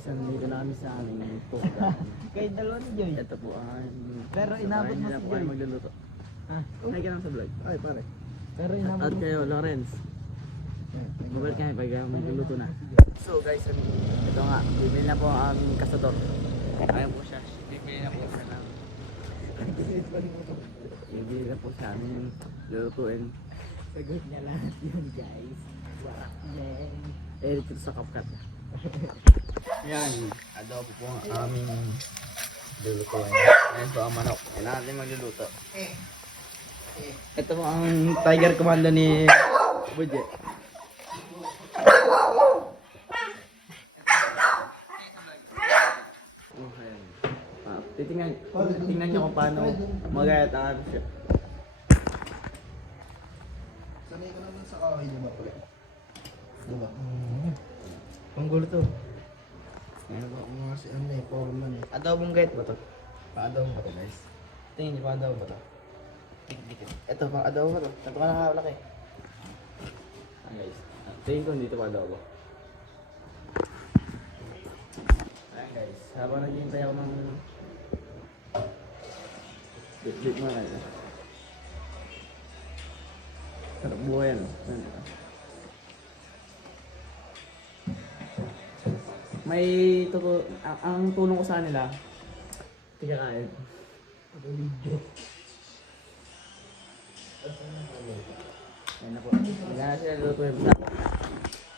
guys, nandito na kami sa aming program. Kayo dalawa ni Joy. Ito po ang... Pero inabot mo si po Joy. ay magluluto. Ay ka lang sa vlog. Ay, pare. Pero inabot At mo. kayo, Lawrence. Mabalik kami pag magluluto na. So guys, ito nga, bibili na po ang aming kasador. Ayan po siya, bibili na po siya ng... Bibili na po siya aming lulutuin. Sagot niya lahat yun, guys. Warak din. Edit ito sa CapCut. Yan, adobo po ang aming lulutuin. Ayan po ang manok. Kailangan natin magluluto. Ito po ang Tiger Commando ni Budget. Tingnan nyo kung paano magayat ang ano siya. Sanay ko naman sa kahoy niya ba pala? Diba? Panggulo to. Ano ba kung nga si ano eh, foreman eh. Adobong gayat ba to? Pa-adobo ba to guys? Tingin nyo pa-adobo ba to? Dikit-dikit. Ito pa-adobo ba to? Ito ka nakahawlak eh. Guys, tingin ko dito pa-adobo. Ayan guys, habang naghihintay ako ng bit-bit mo na ito. Sarap buhay ano. May ang tulong ko sa kanila. Tiga kain. Ayan na po. Hindi na sila lutuin.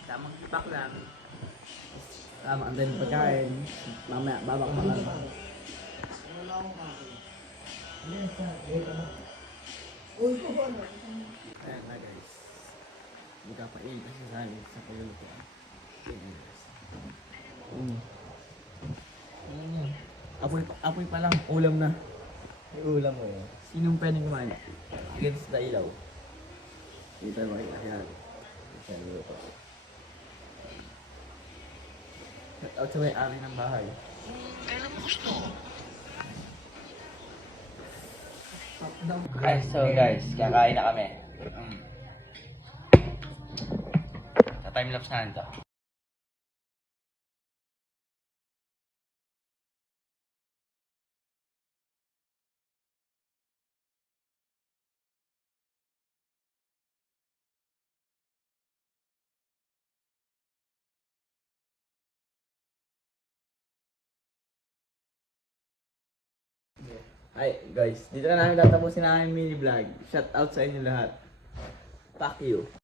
Tamang ipak lang. Tama ang din pagkain. Mamaya babak mga ayan na guys. Hindi ka pa-in kasi sa paglulutuan. Ayan guys. Apoy pa lang, ulam na. May ulam mo yun. Sinong pwedeng kumain? Against the ilaw. Hindi tayo makita. Ayan. Ayan, luto. Shout out sa may-ari ng bahay. Kailan mo gusto? So guys, kakain na kami. Sa time-lapse na ito. Hi guys, dito na namin tatapusin ang aming mini vlog. Shout out sa inyo lahat. Fuck you.